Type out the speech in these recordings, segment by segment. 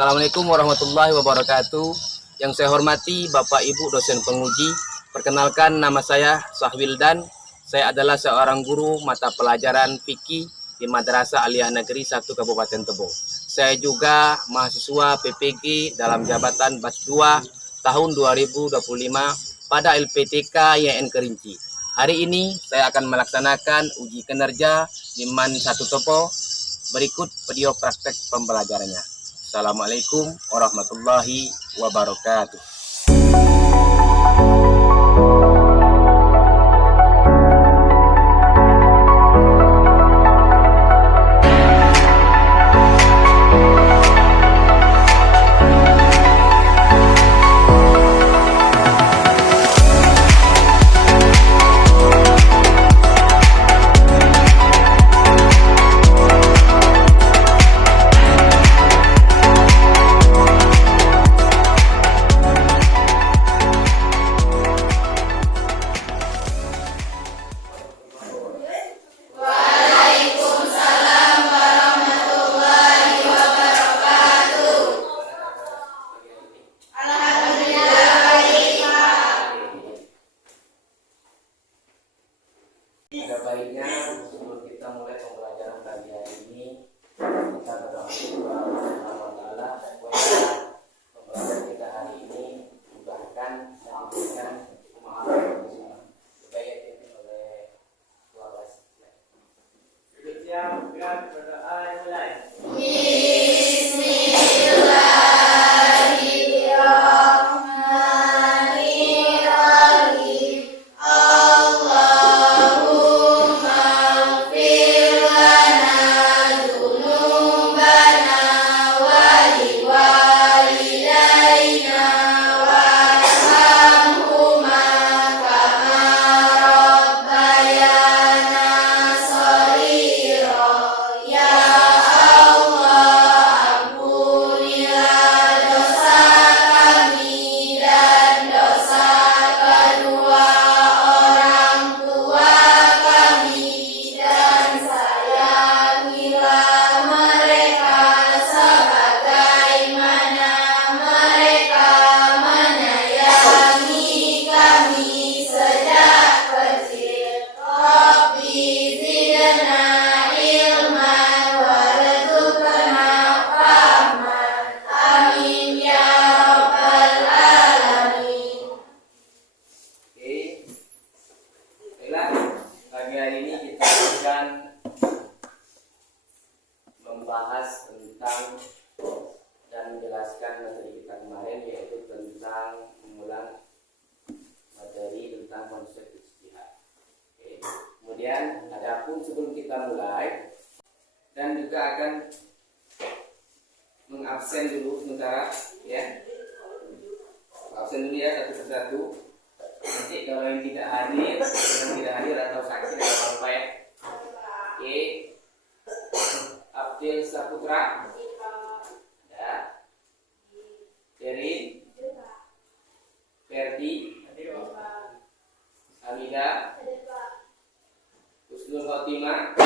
Assalamualaikum warahmatullahi wabarakatuh. Yang saya hormati Bapak Ibu dosen penguji. Perkenalkan, nama saya Sahwildan. Saya adalah seorang guru mata pelajaran fikih di Madrasah Aliyah Negeri 1 Kabupaten Tebo. Saya juga mahasiswa PPG dalam jabatan Batch 2 tahun 2025 pada LPTK YN Kerinci. Hari ini saya akan melaksanakan uji kinerja di MAN 1 Tebo. Berikut video praktek pembelajarannya. Assalamualaikum warahmatullahi wabarakatuh. Ada baiknya sebelum kita mulai pembelajaran pagi hari ini, kita berdoa kepada Allah Subhanahu wa Ta'ala supaya pembelajaran kita hari ini dimudahkan dan diberikan pemahaman supaya dipimpin oleh keluarga. Siap, berdoa mulai. Pagi hari ini kita akan membahas tentang dan menjelaskan materi kita kemarin, yaitu tentang mengulang materi tentang konsep ijtihad. Kemudian adapun sebelum kita mulai, dan juga akan mengabsen dulu sementara, ya. Absen dulu ya satu persatu. Nanti kalau yang tidak hadir atau sakit atau apa ya. Oke. Abdil Saputra. Ya. Erin. Ferdi. Hamida. Husnul Khotimah.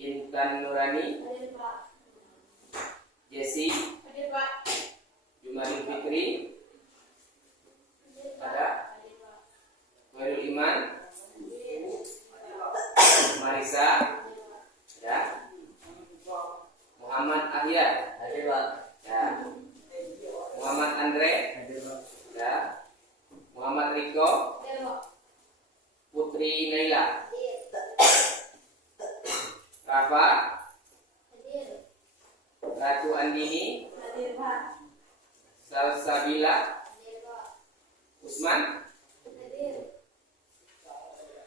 Intan Nurani. Jesse. Jumadil Fikri. Ada Khairul Iman, Marisa, ya, Muhammad Ahyar, ya, Muhammad Andre, ya, Muhammad Riko, Putri Naila, Rafa, Ratu Andini, Salsabila, Usman,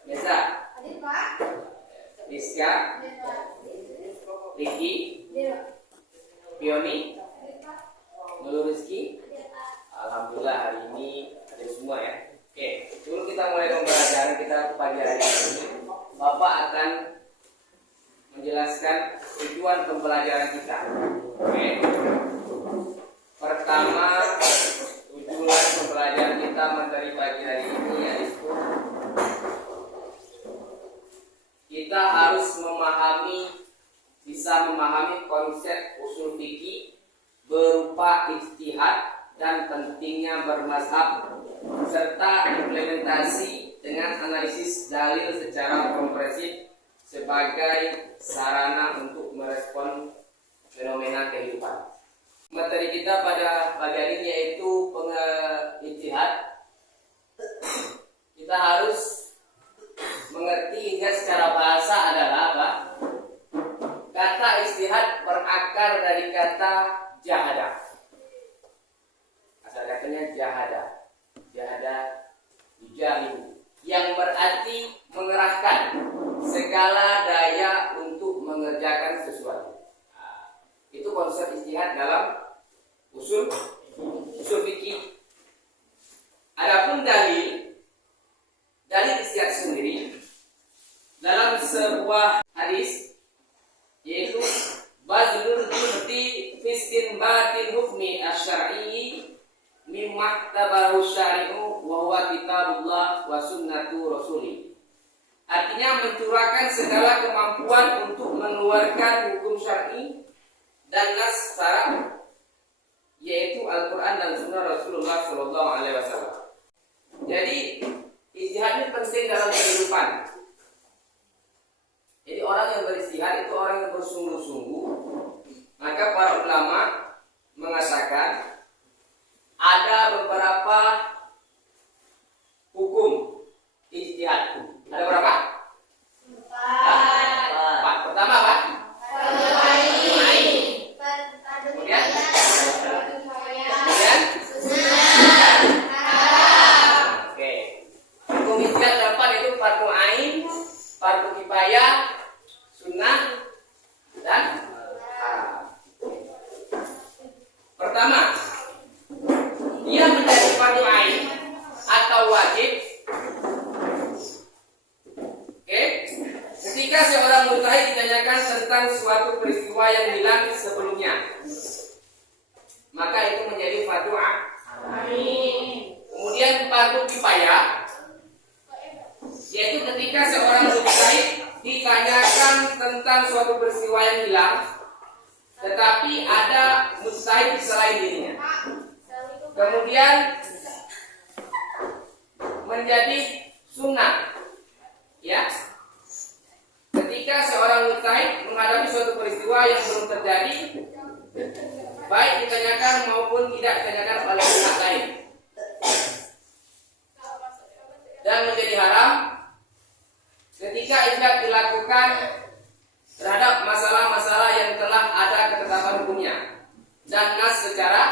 Nesa, Rizka, Riki, Pioni, Nurul Rizki. Alhamdulillah hari ini ada semua ya. Oke, dulu kita mulai pembelajaran kita pagi hari ini. Bapak akan menjelaskan tujuan pembelajaran kita. Oke. Pertama, tujuan pembelajaran kita materi pagi hari ini yaitu kita harus bisa memahami konsep usul fikih berupa ijtihad dan pentingnya bermazhab serta implementasi dengan analisis dalil secara komprehensif sebagai sarana untuk merespon fenomena kehidupan. Materi kita pada pagi ini yaitu ijtihad. Kita harus mengerti secara bahasa adalah apa? Kata ijtihad berakar dari kata jahada. Asal katanya jahada. Jahada yujahidu, yang berarti mengerahkan segala daya untuk mengerjakan sesuatu. Itu konsep ijtihad dalam usul fikih. Adapun dalil ijtihad sendiri dalam sebuah hadis yaitu bazlul jurdi fi istinbatil hukmi asy-syar'i mimma tabahu syari'u wa huwa kitabullah wa sunnatu rasulih. Artinya mencurahkan segala kemampuan untuk mengeluarkan hukum syar'i dan nas syara' yaitu Al-Qur'an dan sunnah Rasulullah sallallahu alaihi wasallam. Jadi ijtihad ini penting dalam kehidupan. Jadi orang yang beristihad itu orang yang bersungguh-sungguh. Maka para ulama mengatakan ada beberapa hukum ijtihad. Ada berapa? Empat. Pertama apa? Kemudian oke. Hukum ijtihad dapat itu fardu ain, fardu kifayah, sunnah, dan pertama, dia menjadi fardu ain atau wajib. Oke, ketika seorang mujtahid ditanyakan tentang suatu peristiwa yang hilang sebelumnya, maka itu menjadi fardu ain. Kemudian fardu kifayah, yaitu ketika seorang mujtahid ditanyakan tentang suatu peristiwa yang hilang, tetapi ada mujtahid selain dirinya. Kemudian menjadi sunnah, ya. Ketika seorang mujtahid menghadapi suatu peristiwa yang belum terjadi, baik ditanyakan maupun tidak ditanyakan oleh pihak lain, dan menjadi haram ketika ijtihad dilakukan terhadap masalah-masalah yang telah ada ketetapan hukumnya dan nas secara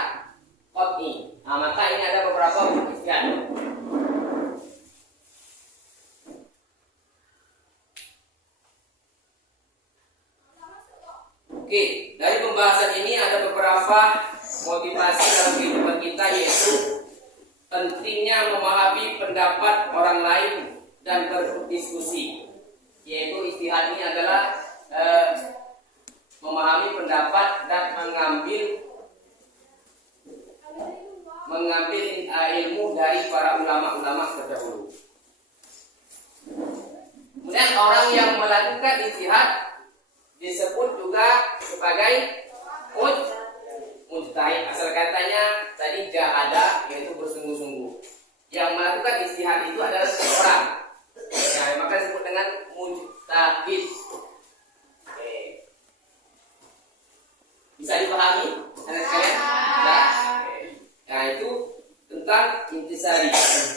qat'i. Maka ini ada beberapa hukum ijtihad. Oke, dari pembahasan ini ada beberapa motivasi dalam kehidupan kita, yaitu pentingnya memahami pendapat orang lain dan berdiskusi. Yaitu ijtihad ini adalah memahami pendapat dan mengambil ilmu dari para ulama-ulama terdahulu. Kemudian orang yang melakukan ijtihad disebut juga sebagai mujtahid. Asal katanya tadi jahada, yaitu bersungguh-sungguh. Yang melakukan ijtihad itu adalah seorang. Ya, maka disebut dengan mujtahid. Oke. Bisa dipahami? Anak sekalian? Nah, itu tentang intisari.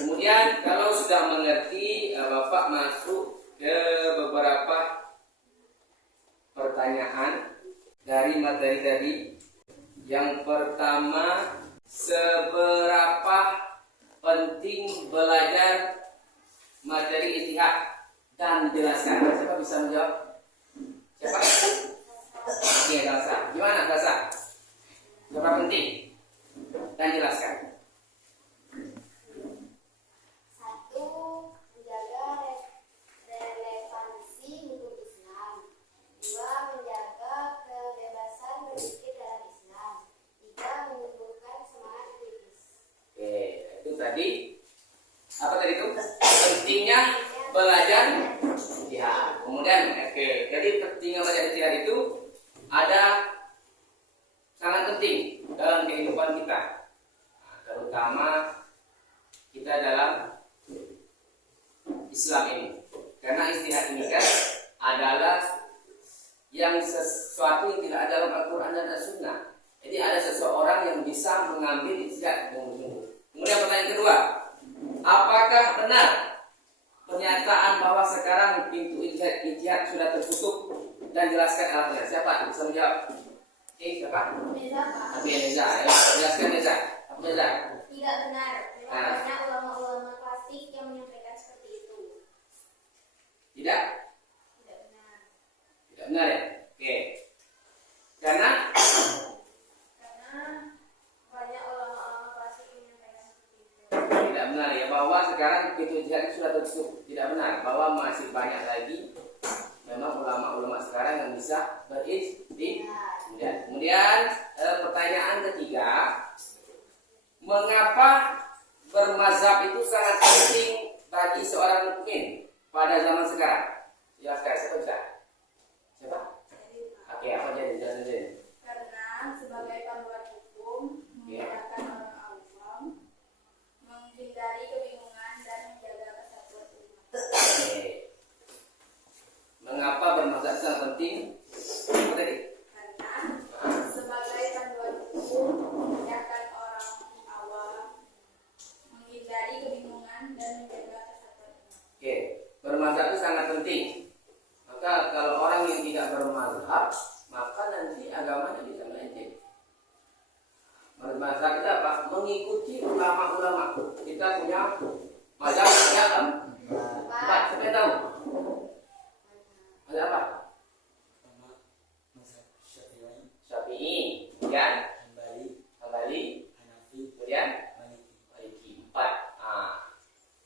Kemudian kalau sudah mengerti, Bapak masuk ke beberapa pertanyaan dari materi tadi. Yang pertama, seberapa penting belajar materi ijtihad dan jelaskan. Siapa bisa menjawab? Siapa? Iya, Dalsa. Gimana, Dalsa? Seberapa penting? Dan jelaskan. Satu, menjaga relevansi hukum Islam. Dua, menjaga kebebasan berpikir dalam Islam. Tiga, menumbuhkan semangat kritis. Oke, itu tadi apa tadi itu? Pentingnya belajar ijtihad. Kemudian, jadi pentingnya belajar ijtihad itu ada sangat penting. dalam kehidupan kita, terutama kita dalam Islam ini. Karena ijtihad ini kan adalah yang sesuatu yang tidak ada dalam Al-Quran dan As-Sunnah. Jadi ada seseorang yang bisa mengambil ijtihad. Kemudian pertanyaan kedua, apakah benar pernyataan bahwa sekarang pintu ijtihad sudah tertutup, dan jelaskan alasannya? Siapa bisa menjawab? Siapa? Abi Eliza. Jelaskan Eliza. Apa Eliza? Tidak benar. Memang banyak ulama-ulama klasik yang menyampaikan seperti itu. Tidak? Tidak benar. Tidak benar ya? Oke. Karena banyak ulama-ulama klasik yang menyampaikan seperti itu. tidak benar ya, bahwa sekarang pintu ijtihad sudah tertutup. Tidak benar, bahwa masih banyak lagi memang ulama-ulama sekarang yang bisa berijtihad. Kemudian pertanyaan ketiga, mengapa bermazhab itu sangat penting bagi seorang mukmin pada zaman sekarang? Ya, sekarang siapa bisa? Siapa? Oke, apa jadi? Karena sebagai panduan hukum, memudahkan orang awam, menghindari kebingungan dan menjaga kesatuan umat. Oke. Mengapa bermazhab sangat penting? Apa tadi? Karena sebagai panduan hukum, memudahkan orang awam, menghindari kebingungan dan menjaga kesatuan umat. Oke, bermazhab itu sangat penting. Maka kalau orang yang tidak bermazhab, maka nanti agamanya bisa melenceng. Bermazhab itu apa? Mengikuti ulama-ulama. Kita punya mazhab ada empat. Siapa tahu? Mazhab apa? Syafi'i, kemudian Hambali, kemudian Maliki. Empat.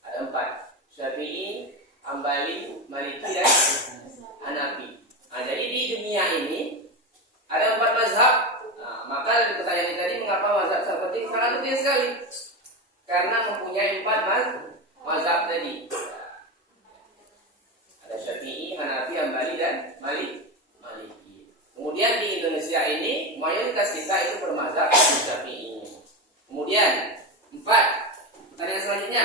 Ada empat. Syafi'i, Hambali, Maliki, dan Hanafi. Jadi di dunia ini ada empat mazhab. Maka pertanyaan tadi, mengapa mazhab sangat penting? Sangat penting sekali. Karena mempunyai empat mazhab tadi. Ada Syafi'i, Hanafi, Hambali, dan Maliki. Kemudian di Indonesia ini mayoritas kita itu bermazhab Syafi'i. Kemudian empat. Pertanyaan selanjutnya,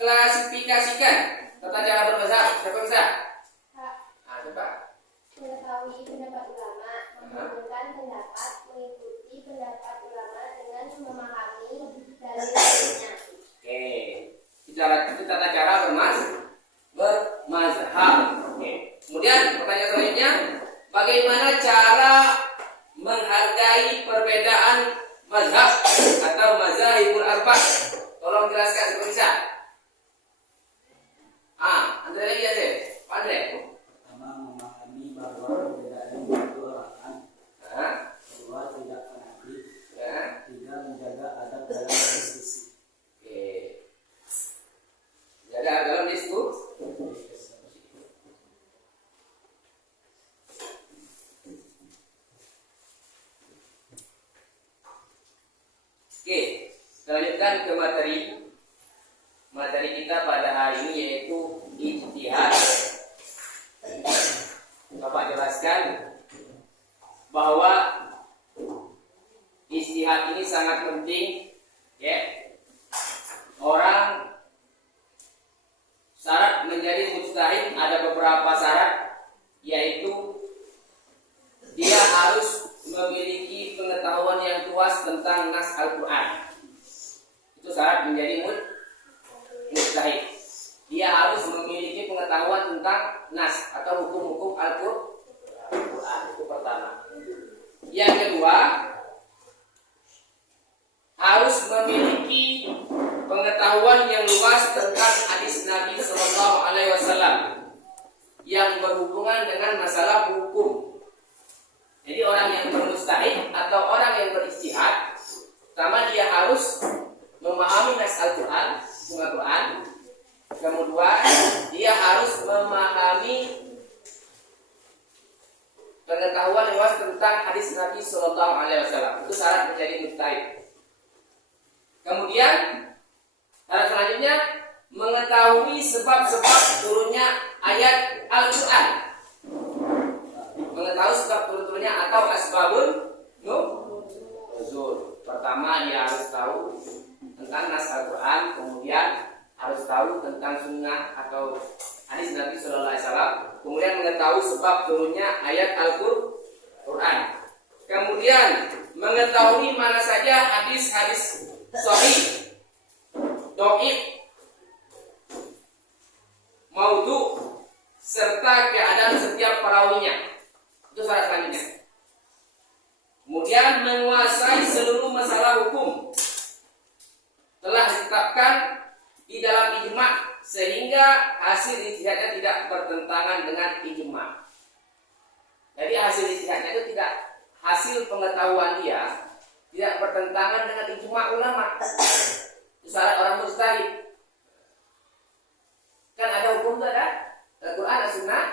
klasifikasikan tata cara bermazhab. Siapa bisa? Coba. Mengetahui pendapat ulama, mengumpulkan pendapat, mengikuti pendapat ulama dengan memahami dalil-dalilnya. Oke. Itu tata cara bermazhab. Oke. Kemudian pertanyaan selanjutnya, bagaimana cara menghargai perbedaan mazhab atau mazhabul arba'? Tolong jelaskan kalau bisa. Andre lagi aja. Pak Andre. Pertama, memahami bahwa perbedaan itu orang. Kedua, tidak fanatik. Tiga, menjaga adab dalam diskusi. Oke. Jaga dalam diskusi. Oke, kita lanjutkan ke materi kita pada hari ini, yaitu ijtihad. Bapak jelaskan bahwa ijtihad ini sangat penting, ya. Orang syarat menjadi mujtahid ada beberapa syarat, yaitu dia harus memiliki pengetahuan yang luas tentang nas Al-Quran. Itu syarat menjadi mujtahid. Dia harus memiliki pengetahuan tentang nas atau hukum-hukum Al-Quran. Itu pertama. Yang kedua, harus memiliki pengetahuan yang luas tentang hadis Nabi Sallallahu Alaihi Wasallam yang berhubungan dengan masalah hukum. Jadi orang yang bermujtahid atau orang yang berijtihad, pertama dia harus memahami nas Al-Quran, Al-Quran. Kemudian dia harus memahami pengetahuan luas tentang hadis Nabi Sallallahu Alaihi Wasallam. Itu syarat menjadi mujtahid. Kemudian syarat selanjutnya, mengetahui sebab-sebab turunnya ayat Al-Quran. Mengetahui sebab turunnya atau asbabun sebab turunnya ayat Al-Quran. Kemudian mengetahui mana saja hadis-hadis sahih, dhaif, maudhu, serta keadaan setiap perawinya. Itu syarat selanjutnya. Kemudian menguasai seluruh masalah hukum telah ditetapkan di dalam ijma' sehingga hasil ijtihadnya tidak bertentangan dengan ijma'. Jadi hasil ijtihadnya itu tidak, hasil pengetahuan dia tidak bertentangan dengan ijma' ulama. Itu syarat orang mujtahid. Kan ada hukum itu, ada Al-Quran, As-Sunnah,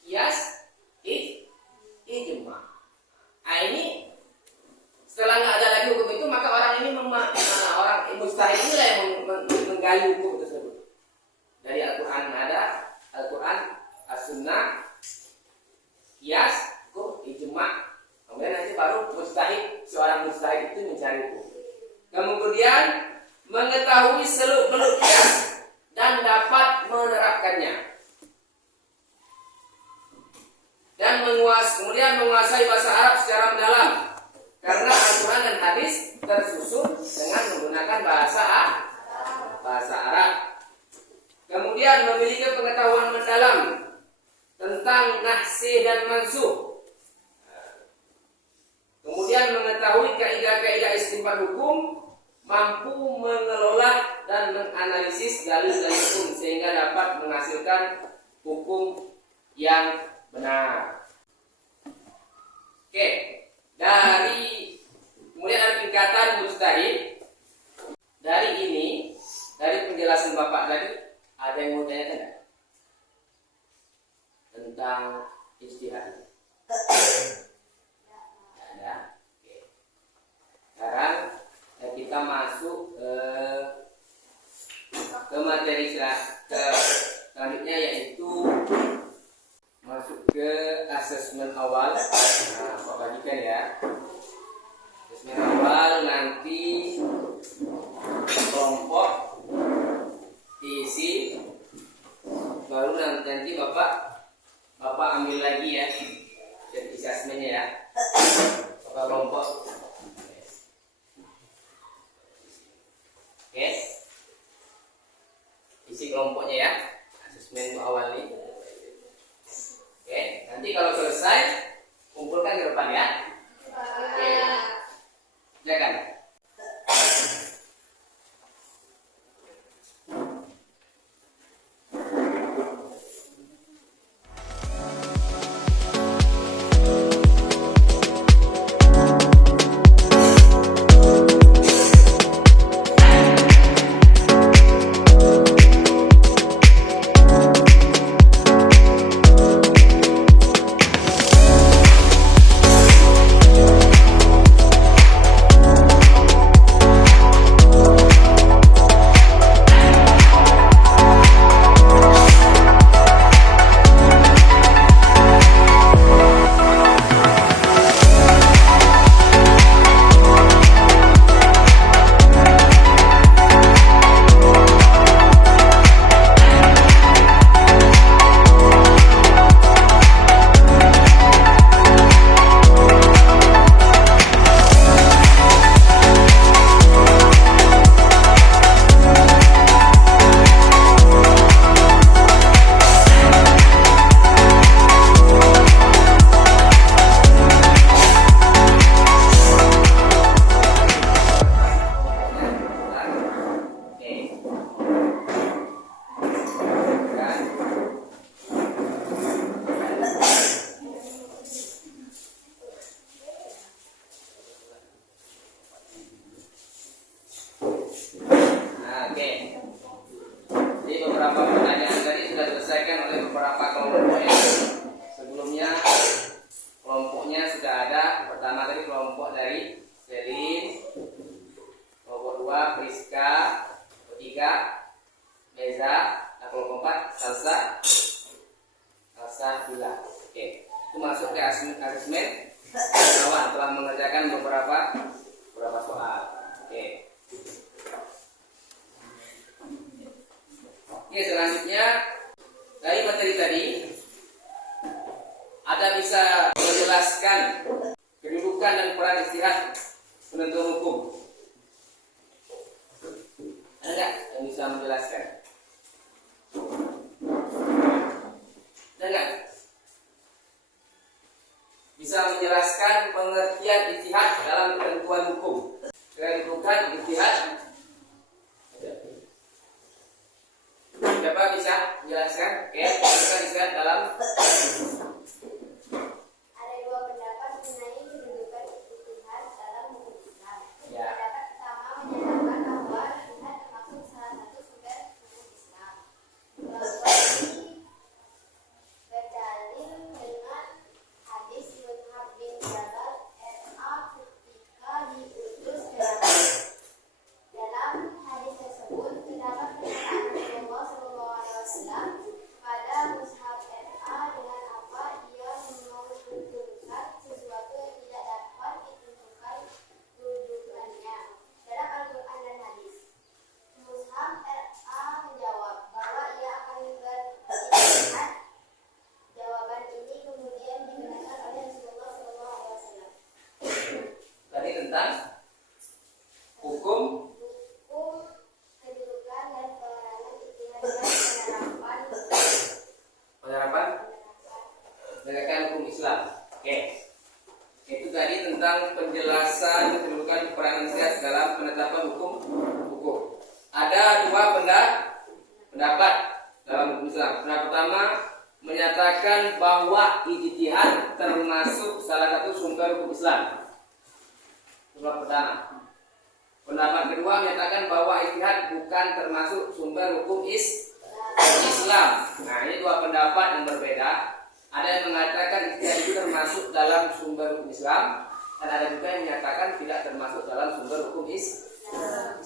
qiyas, ijma'. Nah ini setelah nggak ada lagi hukum itu, maka orang ini orang mujtahid inilah yang menggali hukum tersebut. Dari Al-Quran ada Al-Quran, As-Sunnah, qiyas, hukum, ijma'. Kemudian nanti baru mujtahid, seorang mujtahid itu mencari hukum. Kemudian mengetahui seluk-beluk qiyas dan dapat menerapkannya. Dan kemudian menguasai bahasa Arab secara mendalam, karena Al-Quran dan hadis tersusun dengan menggunakan bahasa Arab. Kemudian memiliki pengetahuan mendalam tentang nahsi dan mansuh. Kemudian mengetahui kaidah-kaidah istinbat hukum, mampu mengelola dan menganalisis dalil-dalil hukum sehingga dapat menghasilkan hukum yang benar. Oke, kemudian ada tingkatan mujtahid. Dari ini, dari penjelasan Bapak tadi, ada yang mau tanyakan tidak tentang ijtihad? Ada. Oke. Sekarang kita masuk ke materi selanjutnya, yaitu masuk ke asesmen awal. Nah, Pak bagikan ya. Asesmen awal nanti kelompok diisi, baru nanti Bapak ambil lagi ya, jadi isi asesmennya ya. Bapak kelompok. Oke. Isi kelompoknya ya. Asesmen itu awal nih. Oke, nanti kalau selesai kumpulkan ke depan ya. Oke. Silakan. asesmen kawan telah mengerjakan beberapa soal. Oke, selanjutnya dari materi tadi ada bisa menjelaskan kedudukan dan peran ijtihad penentuan hukum. Ada nggak yang bisa menjelaskan? Ada nggak? Bisa menjelaskan pengertian ijtihad dalam penentuan hukum. Kedudukan ijtihad. Siapa bisa menjelaskan? Oke, kedudukan ijtihad dalam. Ada dua pendapat mengenai kedudukan ijtihad dalam hukum Islam. Ya. Pendapat pertama menyatakan bahwa ijtihad termasuk salah satu sumber hukum Islam. Pendapat ini berdalil dengan hadis Mu'adz bin Jabal RA ketika diutus ke Yaman. Dalam hadis tersebut terdapat pernyataan Rasulullah SAW kepada Mushab RA dengan apa ia menentukan sesuatu yang tidak dapat ditentukan kedudukannya dalam Al-Quran dan hadis. Mushab RA menjawab bahwa ia akan berijtihad. Jawaban ini kemudian digunakan oleh Rasulullah SAW. Tadi tentang hukum Kedudukan dan peranan ijtihad dan penerapan penegakan hukum Islam. Oke. Itu tadi tentang penjelasan kedudukan peranan ijtihad dalam penetapan hukum. Ada dua pendapat dalam hukum Islam. Pendapat pertama menyatakan bahwa ijtihad termasuk salah satu sumber hukum Islam. Pendapat pertama. Pendapat kedua menyatakan bahwa ijtihad bukan termasuk sumber hukum Islam. Nah, ini dua pendapat yang berbeda. Ada yang mengatakan ijtihad itu termasuk dalam sumber hukum Islam, dan ada juga yang menyatakan tidak termasuk dalam sumber hukum Islam.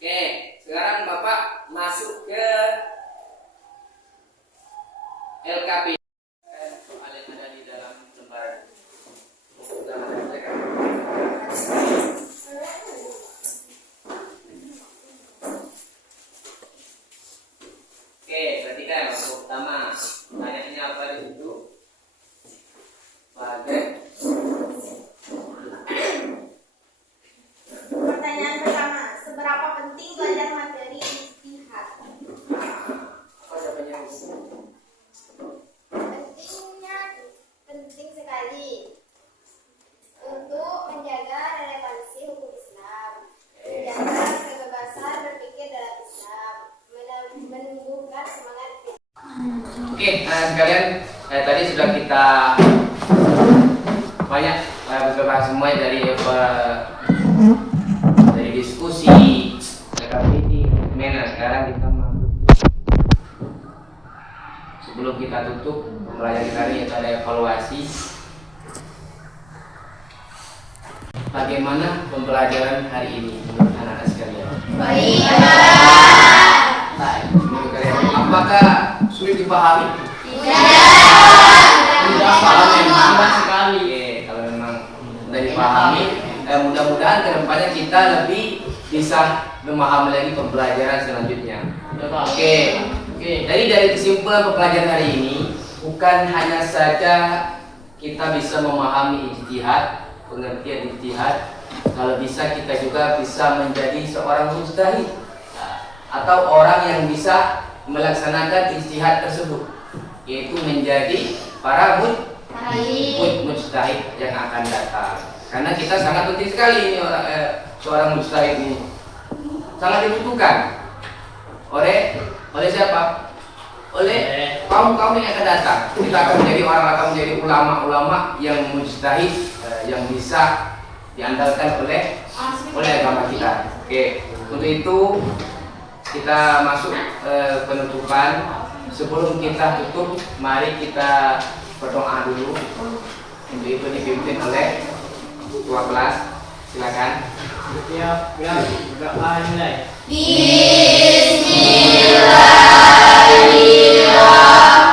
Oke, sekarang Bapak masuk ke LKP. Soal yang ada di dalam lembar. Oke, perhatikan yang pertama. Tanyanya apa di situ? Pertanyaan pertama, seberapa penting belajar materi ijtihad? Apa jawabannya? Penting sekali untuk menjaga relevansi hukum Islam, menjaga kebebasan berpikir dalam Islam, menumbuhkan semangat. Oke, sekalian tadi sudah kita banyak beberapa semua dari diskusi rekapitulasi mana. Sekarang kita masuk, sebelum kita tutup pembelajaran kita ini, ada evaluasi bagaimana pembelajaran hari ini menurut anak-anak sekalian. Baik. Menurut kalian, apakah sulit dipahami? Tidak paham yang sekali. Kalau memang sudah dipahami, mudah-mudahan kedepannya kita lebih bisa memahami lagi pembelajaran selanjutnya. Oke. Jadi dari kesimpulan pembelajaran hari ini, bukan hanya saja kita bisa memahami ijtihad, pengertian ijtihad, kalau bisa kita juga bisa menjadi seorang mujtahid atau orang yang bisa melaksanakan ijtihad tersebut, yaitu menjadi para mujtahid yang akan datang. Karena kita sangat penting sekali ini seorang mujtahid ini sangat dibutuhkan oleh siapa? Oleh kaum yang akan datang. Kita akan menjadi ulama-ulama yang mujtahid, yang bisa diandalkan oleh agama kita. Oke, untuk itu kita masuk penutupan. Sebelum kita tutup, mari kita berdoa dulu. Untuk itu dipimpin oleh ketua kelas. Silakan. Setiap berdoa mulai. Bismillahirrahmanirrahim.